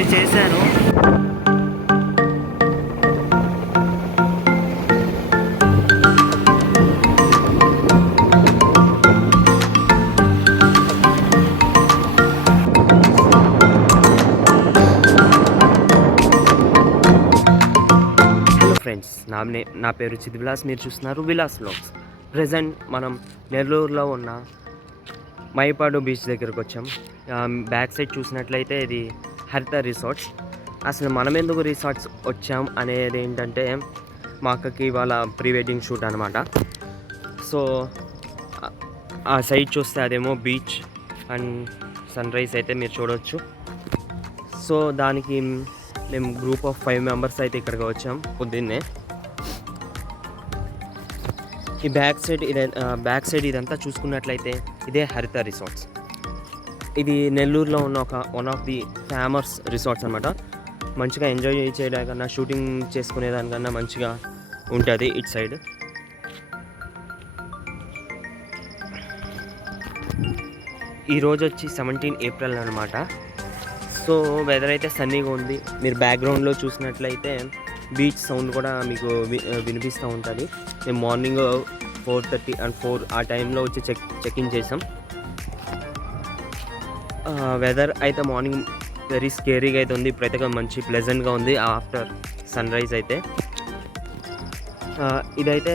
ఇది చేశాను. ఫ్రెండ్స్, నా పేరు చిద్విలాస్. మీరు చూస్తున్నారు విలాస్ వ్లాగ్స్. ప్రజెంట్ మనం నెల్లూరులో ఉన్న మైపాడు బీచ్ దగ్గరకు వచ్చాం. బ్యాక్ సైడ్ చూసినట్లయితే ఇది హరిత రిసార్ట్స్. అసలు మనం ఎందుకు రిసార్ట్స్ వచ్చాం అనేది ఏంటంటే, మా అక్కకి ఇవాళ ప్రీ వెడ్డింగ్ షూట్ అనమాట. సో ఆ సైడ్ చూస్తే అదేమో బీచ్ అండ్ సన్ రైజ్ అయితే మీరు చూడవచ్చు. సో దానికి మేము గ్రూప్ ఆఫ్ 5 మెంబర్స్ అయితే ఇక్కడికి వచ్చాం పొద్దున్నే. ఈ బ్యాక్ సైడ్ ఇదంతా చూసుకున్నట్లయితే ఇదే హరిత రిసార్ట్స్. ఇది నెల్లూరులో ఉన్న one of the famous resorts అనమాట. మంచిగా ఎంజాయ్ చేయడానికన్నా, షూటింగ్ చేసుకునేదానికన్నా మంచిగా ఉంటుంది ఇటు సైడ్. ఈరోజు వచ్చి 17 ఏప్రిల్ అనమాట. సో వెదర్ అయితే సన్నీగా ఉంది. మీరు బ్యాక్గ్రౌండ్లో చూసినట్లయితే బీచ్ సౌండ్ కూడా మీకు వినిపిస్తూ ఉంటుంది. మేము మార్నింగ్ 4:30 అండ్ 4 ఆ టైంలో వచ్చి చెక్-ఇన్ చేసాం. వెదర్ అయితే మార్నింగ్ వెరీ స్కేరీగా అయితే ఉంది. ఇప్పుడైతే మంచి ప్లెజెంట్గా ఉంది ఆఫ్టర్ సన్ రైజ్ అయితే. ఇదైతే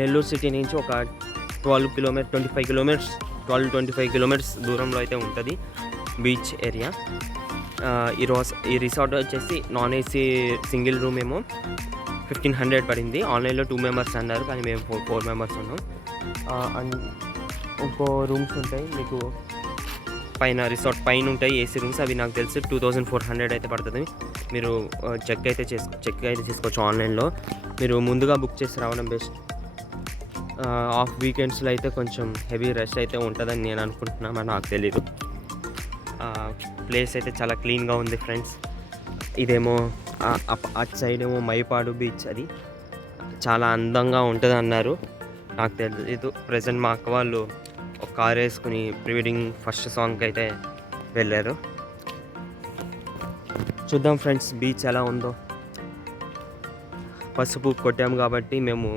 నెల్లూరు సిటీ నుంచి ఒక 25 కిలోమీటర్స్ దూరంలో అయితే ఉంటుంది బీచ్ ఏరియా. ఈ రిసార్ట్ వచ్చేసి నాన్ ఏసీ సింగిల్ రూమ్ ఏమో 1500 పడింది. ఆన్లైన్లో 2 మెంబర్స్ అన్నారు, కానీ మేము 4 మెంబర్స్ ఉన్నాం. అండ్ ఇంకో రూమ్స్ ఉంటాయి మీకు పైన, రిసార్ట్ పైన ఉంటాయి ఏసీ రూమ్స్. అవి నాకు తెలిసి 2400 అయితే పడుతుంది. మీరు చెక్ అయితే చేసుకోవచ్చు ఆన్లైన్లో. మీరు ముందుగా బుక్ చేసి రావడం బెస్ట్. ఆఫ్ వీకెండ్స్లో అయితే కొంచెం హెవీ రష్ అయితే ఉంటుందని నేను అనుకుంటున్నాను, మరి నాకు తెలీదు. ప్లేస్ అయితే చాలా క్లీన్గా ఉంది ఫ్రెండ్స్. ఇదేమో అటు సైడ్ ఏమో మైపాడు బీచ్. అది చాలా అందంగా ఉంటుంది అన్నారు, నాకు తెలీదు. ప్రజెంట్ మా అక్క వాళ్ళు ఒక కార్ వేసుకుని ప్రీ వెడ్డింగ్ ఫస్ట్ సాంగ్కి అయితే వెళ్ళారు. చూద్దాం ఫ్రెండ్స్ బీచ్ ఎలా ఉందో. పసుపు కొట్టాము కాబట్టి మేము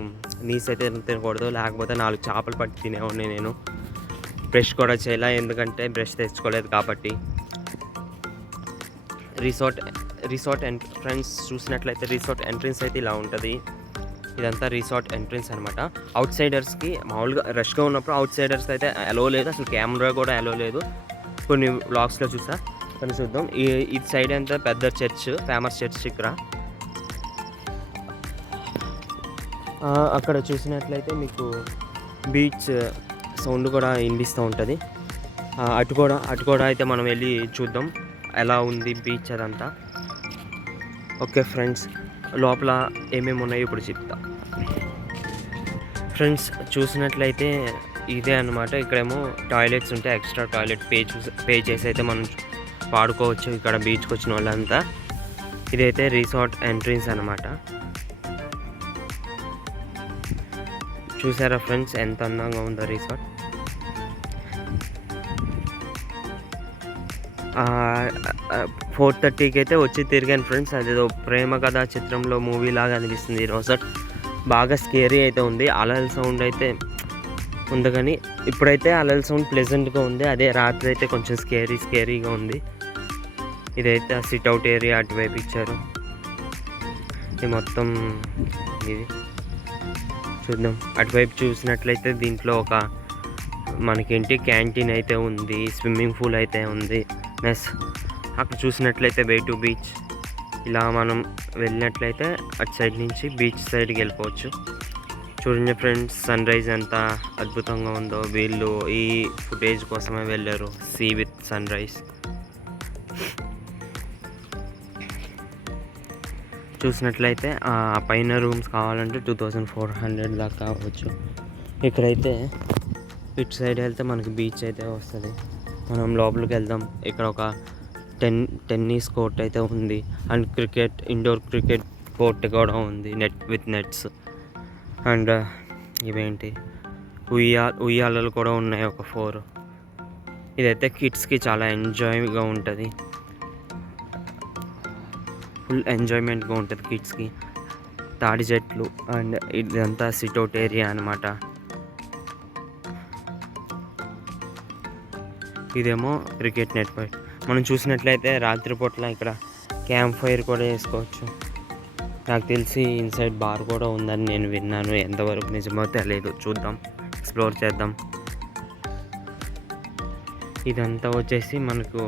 నీస్ అయితే తినకూడదు, లేకపోతే 4 చేపలు పట్టి తినేవాడిని నేను. బ్రష్ కూడా చేయాలి, ఎందుకంటే బ్రష్ తెచ్చుకోలేదు కాబట్టి. రిసార్ట్ ఫ్రెండ్స్ చూసినట్లయితే రిసార్ట్ ఎంట్రన్స్ అయితే ఇలా ఉంటుంది. ఇదంతా రిసార్ట్ ఎంట్రన్స్ అనమాట. అవుట్ సైడర్స్కి మామూలుగా రష్గా ఉన్నప్పుడు అవుట్ సైడర్స్కి అయితే అలో లేదు, అసలు కెమెరా కూడా అలో లేదు. కొన్ని వ్లాగ్స్లో చూసా, కానీ చూద్దాం. ఈ సైడ్ అంతా పెద్ద చర్చ్, ఫేమస్ చర్చ్ ఇక్కడ. అక్కడ చూసినట్లయితే మీకు బీచ్ సౌండ్ కూడా వినిపిస్తూ ఉంటుంది. అటు కూడా అయితే మనం వెళ్ళి చూద్దాం ఎలా ఉంది బీచ్ అదంతా. ఓకే ఫ్రెండ్స్, లోపల ఏమేమి ఉన్నాయో ఇప్పుడు చెప్తా. ఫ్రెండ్స్ చూసినట్లయితే ఇదే అనమాట. ఇక్కడేమో టాయిలెట్స్ ఉంటాయి, ఎక్స్ట్రా టాయిలెట్ పే చేసి అయితే మనం వాడుకోవచ్చు ఇక్కడ బీచ్కి వచ్చిన వాళ్ళంతా. ఇదైతే రిసార్ట్ ఎంట్రన్స్ అనమాట. చూసారా ఫ్రెండ్స్ ఎంత అందంగా ఉందో రిసార్ట్. 4:30కి అయితే వచ్చి తిరిగాను ఫ్రెండ్స్. అదేదో ప్రేమ కథా చిత్రంలో మూవీ లాగా అనిపిస్తుంది ఈ రిసార్ట్. బాగా స్కేరీ అయితే ఉంది. అలల సౌండ్ అయితే ఉంది, కానీ ఇప్పుడైతే అలల సౌండ్ ప్లెజెంట్గా ఉంది. అదే రాత్రి అయితే కొంచెం స్కేరీగా ఉంది. ఇదైతే సిట్అవుట్ ఏరియా అటువైపు ఇచ్చారు. ఇది మొత్తం ఇది చూద్దాం. అటువైపు చూసినట్లయితే దీంట్లో ఒక మనకేంటి క్యాంటీన్ అయితే ఉంది, స్విమ్మింగ్ పూల్ అయితే ఉంది, మెస్. అక్కడ చూసినట్లయితే వే టు బీచ్. ఇలా మనం వెళ్ళినట్లయితే అటు సైడ్ నుంచి బీచ్ సైడ్కి వెళ్ళిపోవచ్చు. చూడండి ఫ్రెండ్స్ సన్ రైజ్ ఎంత అద్భుతంగా ఉందో. వీళ్ళు ఈ ఫుటేజ్ కోసమే వెళ్ళారు, సీ విత్ సన్ రైజ్. చూసినట్లయితే పైన రూమ్స్ కావాలంటే 2400 దాకా కావచ్చు. ఇక్కడైతే ఇటు సైడ్ వెళ్తే మనకి బీచ్ అయితే వస్తుంది. మనం లోపలికి వెళ్దాం. ఇక్కడ ఒక టెన్నిస్ కోర్ట్ అయితే ఉంది, అండ్ ఇండోర్ క్రికెట్ కోర్ట్ కూడా ఉంది, విత్ నెట్స్. అండ్ ఇవేంటి ఉయ్యాలలు కూడా ఉన్నాయి ఒక 4. ఇదైతే కిడ్స్కి చాలా ఎంజాయ్గా ఉంటుంది. ఫుల్ ఎంజాయ్మెంట్గా ఉంటుంది కిడ్స్కి. తాడి చెట్లు అండ్ ఇదంతా సిట్అవుట్ ఏరియా అనమాట. ఇదేమో క్రికెట్ నెట్. మనం చూసినట్లయితే రాత్రిపూట్ల ఇక్కడ క్యాంప్ ఫైర్ కూడా వేసుకోవచ్చు. నాకు తెలిసి ఇన్సైడ్ బార్ కూడా ఉందని నేను విన్నాను. ఎంతవరకు నిజమో తెలియదు, చూద్దాం, ఎక్స్ప్లోర్ చేద్దాం. ఇదంతా వచ్చేసి మనకు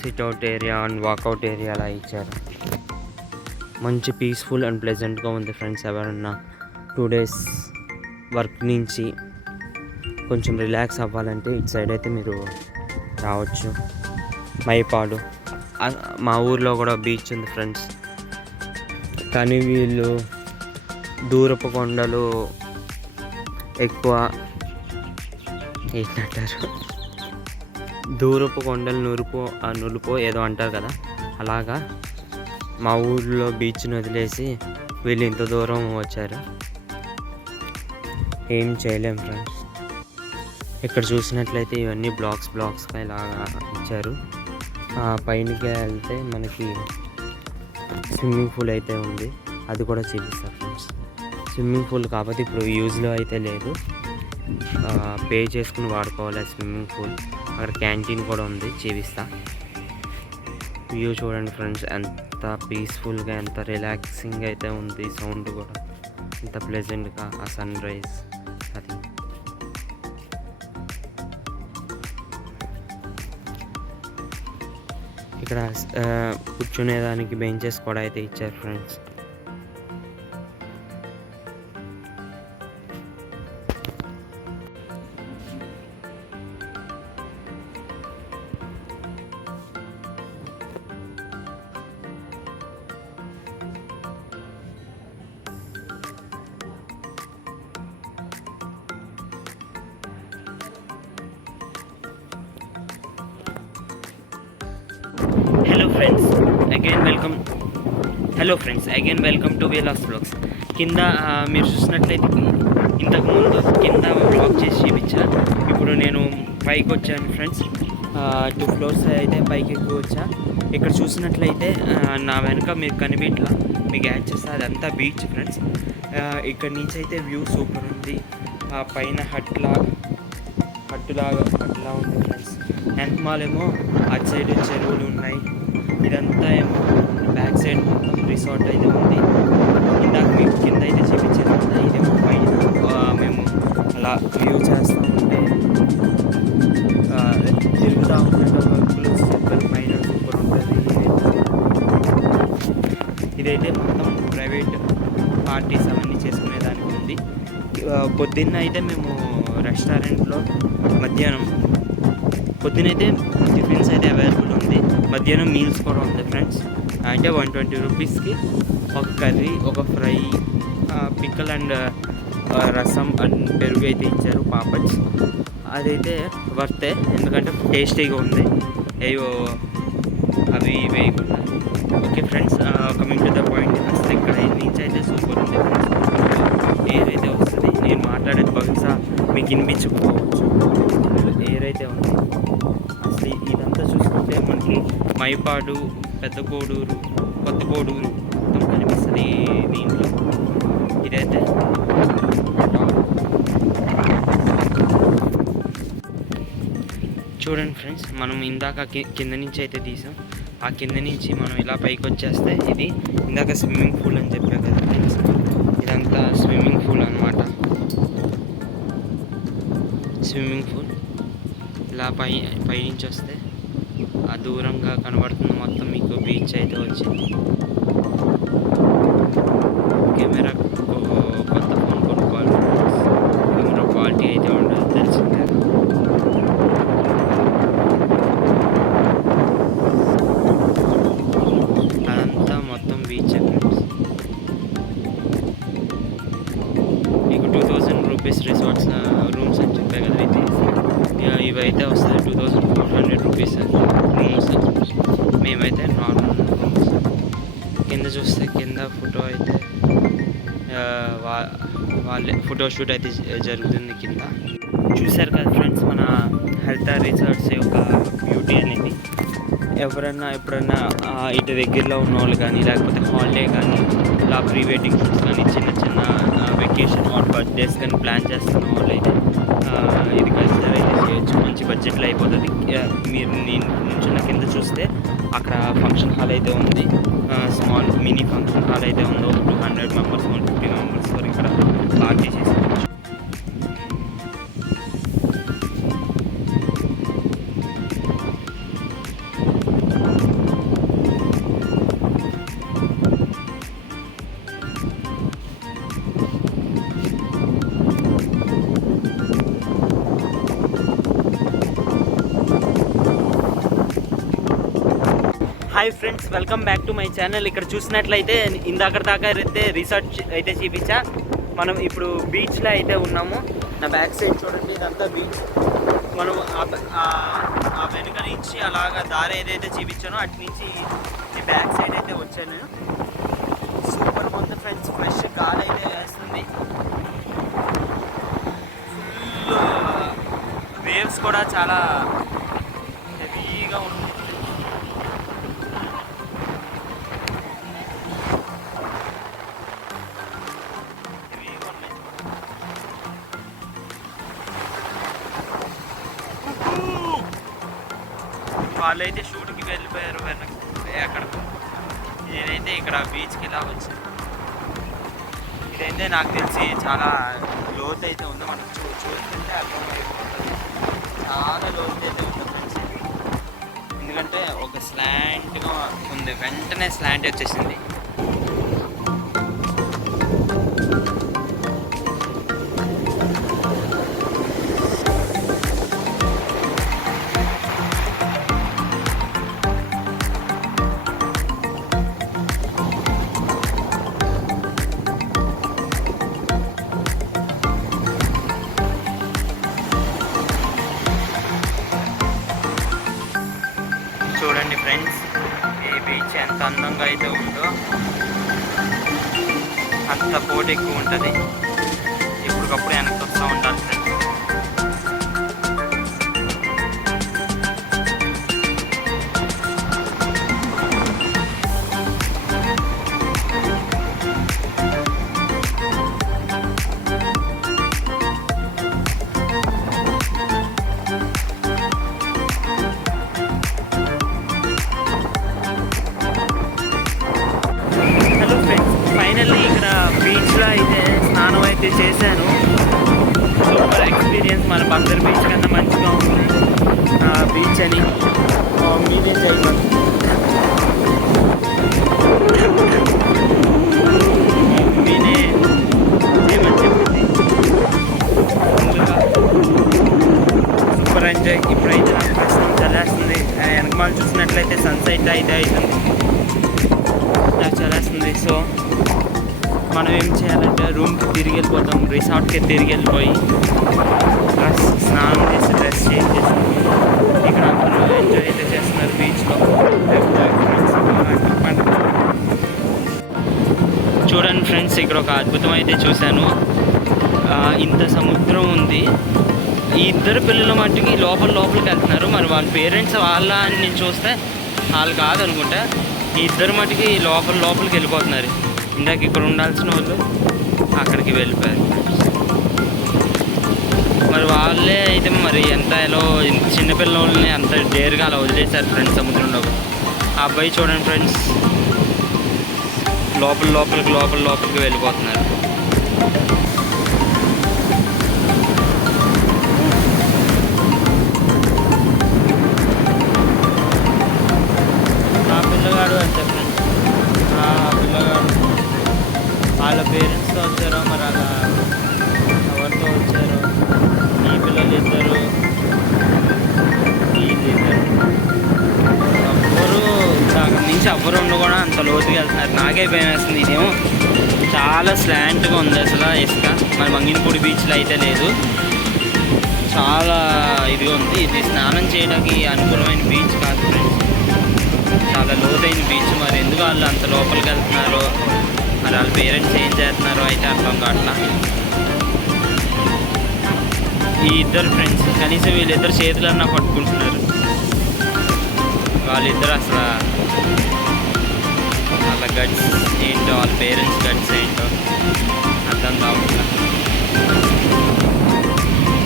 sit out area and walkout area అలా ఇచ్చారు. మంచి పీస్ఫుల్ అండ్ ప్లెజెంట్గా ఉంది ఫ్రెండ్స్. ఎవరన్నా 2 days వర్క్ నుంచి కొంచెం రిలాక్స్ అవ్వాలంటే ఇటు సైడ్ అయితే మీరు రావచ్చు. మైపాడు, మా ఊర్లో కూడా బీచ్ ఉంది ఫ్రెండ్స్. కానీ వీళ్ళు దూరపు కొండలు ఎక్కువ ఏంటంటారు, దూరపు కొండలు నులుపో ఏదో అంటారు కదా, అలాగా మా ఊళ్ళో బీచ్ని వదిలేసి వీళ్ళు ఇంత దూరం వచ్చారు. ఏం చేయలేం ఫ్రెండ్స్. ఇక్కడ చూసినట్లయితే ఇవన్నీ బ్లాక్స్గా ఇలాగా ఇచ్చారు. పైనకి వెళ్తే మనకి స్విమ్మింగ్ పూల్ అయితే ఉంది, అది కూడా చూపిస్తారు ఫ్రెండ్స్. స్విమ్మింగ్ పూల్ కాకపోతే ఇప్పుడు యూజ్లో అయితే లేదు, పే చేసుకుని వాడుకోవాలి స్విమ్మింగ్ పూల్. అక్కడ క్యాంటీన్ కూడా ఉంది, చూపిస్తా. వ్యూ చూడండి ఫ్రెండ్స్, ఎంత పీస్ఫుల్గా, ఎంత రిలాక్సింగ్ అయితే ఉంది. సౌండ్ కూడా ఎంత ప్లెజెంట్గా, ఆ సన్ రైజ్ అది. ఇక్కడ కూర్చునేదానికి బెంచెస్ కూడా అయితే ఇచ్చారు friends. Hello friends, again welcome to Velas vlogs. కింద మీరు చూసినట్లయితే ఇంతకుముందు కింద వ్లాగ్ చేసి చూపించా. ఇప్పుడు నేను పైకి వచ్చాను ఫ్రెండ్స్. 2 floors అయితే పైకి ఎక్కువ వచ్చా. ఇక్కడ చూసినట్లయితే నా వెనక మీకు కనిపించలా, మీకు యాడ్ చేస్తే అదంతా బీచ్ ఫ్రెండ్స్. ఇక్కడ నుంచి అయితే వ్యూ సూపర్ ఉంది. పైన హట్లా ఉంది ఫ్రెండ్స్. వెనకమాలేమో అటు సైడ్ చెరువులు ఉన్నాయి. ఇదంతా ఏమో బ్యాక్ సైడ్ మొత్తం రిసార్ట్ అయితే ఉంది. ఇందాక మీకు కింద అయితే చూపించేది కదా, ఇదేమో పైన మేము అలా వ్యూ చేస్తూ ఉంటే తిరుగుతూ ఉంటే వర్కులు సూపర్, పైన సూపర్ ఉంటుంది. ఇదైతే మొత్తం ప్రైవేట్ పార్టీస్ అవన్నీ చేసుకునేదానికి ఉంది. పొద్దున్న అయితే మేము రెస్టారెంట్లో పొద్దునైతే టిఫిన్స్ అయితే అవైలబుల్ ఉంది. మధ్యాహ్నం మీల్స్ కూడా ఉంది ఫ్రెండ్స్. అంటే 120 రూపీస్కి ఒక కర్రీ, ఒక ఫ్రై, పిక్కల్ అండ్ రసం అండ్ పెరుగు అయితే ఇచ్చారు, పాపడ్స్. అదైతే వర్తే, ఎందుకంటే టేస్టీగా ఉంది, ఏవో అవి వేయకుండా. Okay friends, coming to the point. అసలు ఇక్కడ నుంచి అయితే సూపర్ ఉంది ఫ్రెండ్స్. ఎయిర్ అయితే వస్తుంది. నేను మాట్లాడేది బహుశా మీకు వినిపించకపోవచ్చు, ఎయిర్ అయితే ఉంది. అసలు ఇదంతా చూసుకుంటే మనకి మైపాడు, పెద్ద కోడూరు, కొత్త కోడూరు మొత్తం కనిపిస్తుంది దీంట్లో. ఇదైతే చూడండి ఫ్రెండ్స్, మనం ఇందాక కింద నుంచి అయితే తీసాం. ఆ కింద నుంచి మనం ఇలా పైకి వచ్చేస్తే ఇది ఇందాక స్విమ్మింగ్ పూల్ అని చెప్పా కదా ఫ్రెండ్స్. ఇదంతా స్విమ్మింగ్ పూల్ అనమాట. స్విమ్మింగ్ పూల్ ఇలా పైనుంచి వస్తే ఆ దూరంగా కనబడుతుంది మొత్తం మీకు బీచ్ అయితే వచ్చింది. కెమెరా కొత్త ఫోన్ కొనుక్కోవాలి, కెమెరా క్వాలిటీ అయితే ఉండదు తెలిసిందే. అదంతా మొత్తం బీచ్ ఫ్రెండ్స్. మీకు 2000 రూపీస్ రిసార్ట్స్ రూమ్స్ అని చెప్పే కదా, ఇవైతే వస్తాయి 2400 రూపీస్ రూమ్స్. మేమైతే నార్మల్ రూమ్స్. కింద చూస్తే కింద ఫోటో అయితే వాళ్ళే ఫోటోషూట్ అయితే జరుగుతుంది కింద. చూశారు కదా ఫ్రెండ్స్, మన హెల్త్ రిసార్ట్స్ యొక్క బ్యూటీ అనేది. ఎవరైనా ఎప్పుడైనా ఇటు దగ్గరలో ఉన్న వాళ్ళు కానీ లేకపోతే హాలిడే కానీ ఇలా ప్రీ వెడ్డింగ్ షూట్స్ కానీ చిన్న చిన్న వెకేషన్ ఆర్ బర్త్డేస్ కానీ ప్లాన్ చేస్తున్న వాళ్ళు అయితే ఇది కన్సిడర్ అయితే చేయొచ్చు. మంచి బడ్జెట్లో అయిపోతుంది. మీరు నేను నుంచిన కింద చూస్తే అక్కడ ఫంక్షన్ హాల్ అయితే ఉంది. స్మాల్ మినీ ఫంక్షన్ హాల్ అయితే ఉంది. 200 మెంబర్స్ 150 మెంబర్స్ వరకు ఇక్కడ పార్టీ చేసుకోవచ్చు. Hi friends, welcome back to my channel. ఇక్కడ చూసినట్లయితే ఇందాక దాకా అయితే రిసార్ట్ అయితే చూపించా. మనం ఇప్పుడు బీచ్లో అయితే ఉన్నాము. నా బ్యాక్ సైడ్ చూడండి, ఇదంతా బీచ్. మనం ఆ వెనుక నుంచి అలాగా దారి ఏదైతే చూపించానో అటు నుంచి ఈ బ్యాక్ సైడ్ అయితే వచ్చాను. సూపర్ ఉంది ఫ్రెండ్స్, ఫ్రెష్ గాలి అయితే వేస్తుంది. ఫుల్ వేవ్స్ కూడా చాలా హెవీగా ఉంటుంది. వాళ్ళైతే షూట్కి వెళ్ళిపోయారు వెనక్కి అక్కడ. నేనైతే ఇక్కడ బీచ్కి ఇలా వచ్చాను. ఇదైతే నాకు తెలిసి చాలా లోతు అయితే ఉందో, మనం చూస్తుంటే అర్థమైపోతుంది. చాలా లోతు అయితే ఉంది ఫ్రెండ్స్. ఎందుకంటే ఒక స్లాంట్గా ఉంది, వెంటనే స్లాంట్ వచ్చేసింది. చూడండి ఫ్రెండ్స్, ఈ బీచ్ ఎంత అందంగా అయితే ఉందో అంత బోట్ ఎక్కువ ఉంటుంది. ఇప్పటికప్పుడు వెనక్కి వస్తూ ఉండాలి ఫ్రెండ్స్. ఫైనల్లీ ఇక్కడ బీచ్లో అయితే స్నానం అయితే చేశాను. Super experience. మన బందర్ బీచ్ కన్నా మంచిగా ఉంది బీచ్ అని మీదే చేయమని చెప్పింది. Super enjoy. ఇప్పుడైతే నాకు ప్రస్తుతం చల్లేస్తుంది. వెనకమాల చూసినట్లయితే సన్సెట్ అయితే అవుతుంది, నాకు చల్లేస్తుంది. సో మనం ఏం చేయాలంటే రూమ్కి తిరిగి వెళ్ళిపోతాం. రిసార్ట్కి తిరిగి వెళ్ళిపోయి స్నానం చేసి డ్రెస్ చేంజ్ చేసుకుని ఇక్కడ అందరూ ఎంజాయ్ అయితే చేస్తున్నారు బీచ్లో. చూడండి ఫ్రెండ్స్, ఇక్కడ ఒక అద్భుతం అయితే చూశాను. ఇంత సముద్రం ఉంది. ఈ ఇద్దరు పిల్లల మట్టుకి లోపలికి వెళ్తున్నారు. మరి వాళ్ళ పేరెంట్స్ వాళ్ళ అని నేను చూస్తే వాళ్ళు కాదనుకుంటా. ఈ ఇద్దరు మట్టుకి లోపలికి వెళ్ళిపోతున్నారు. ఇందాక ఇక్కడ ఉండాల్సిన వాళ్ళు అక్కడికి వెళ్ళిపోయారు. మరి వాళ్ళే అయితే మరి ఎలా చిన్నపిల్లల్ని అంత డేర్గా అలా వదిలేశారు ఫ్రెండ్స్ సముద్రంలో. ఆ అబ్బాయి చూడండి ఫ్రెండ్స్, లోపలికి వెళ్ళిపోతున్నారు. ఆ పిల్లగాడు అంతే ఫ్రెండ్స్. ఆ పిల్లగాడు వాళ్ళ పేరెంట్స్తో వచ్చారో మరి అలా ఎవరితో వచ్చారో. ఈ పిల్లలు ఇద్దరు అక్కడి నుంచి ఎవ్వరు కూడా అంత లోతుకి వెళ్తున్నారు. నాకే భయం వేస్తుంది. ఇదేమో చాలా స్లాంట్గా ఉంది అసలు ఇసుక. మరి మంగినపూడి బీచ్లో అయితే లేదు, చాలా ఇదిగా ఉంది. ఇది స్నానం చేయడానికి అనుకూలమైన బీచ్ కాదు ఫ్రెండ్స్, చాలా లోతైన బీచ్. మరి ఎందుకు వాళ్ళు అంత లోపలికి వెళ్తున్నారో, మరి వాళ్ళ పేరెంట్స్ ఏం చేస్తున్నారో అయితే అర్థం కావట్లా. ఈ ఇద్దరు ఫ్రెండ్స్ కనీసం వీళ్ళిద్దరు చేతులన్నా పట్టుకుంటున్నారు. వాళ్ళిద్దరు అసలు వాళ్ళ గట్స్ ఏంటో, వాళ్ళ పేరెంట్స్ గట్స్ ఏంటో అర్థం కావట్లేదు.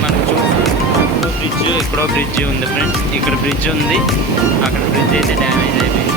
మనకు బ్రిడ్జ్, ఎక్కడో బ్రిడ్జ్ ఉంది ఫ్రెండ్స్. ఇక్కడ బ్రిడ్జ్ ఉంది, అక్కడ బ్రిడ్జ్ అయితే డ్యామేజ్ అయిపోయింది.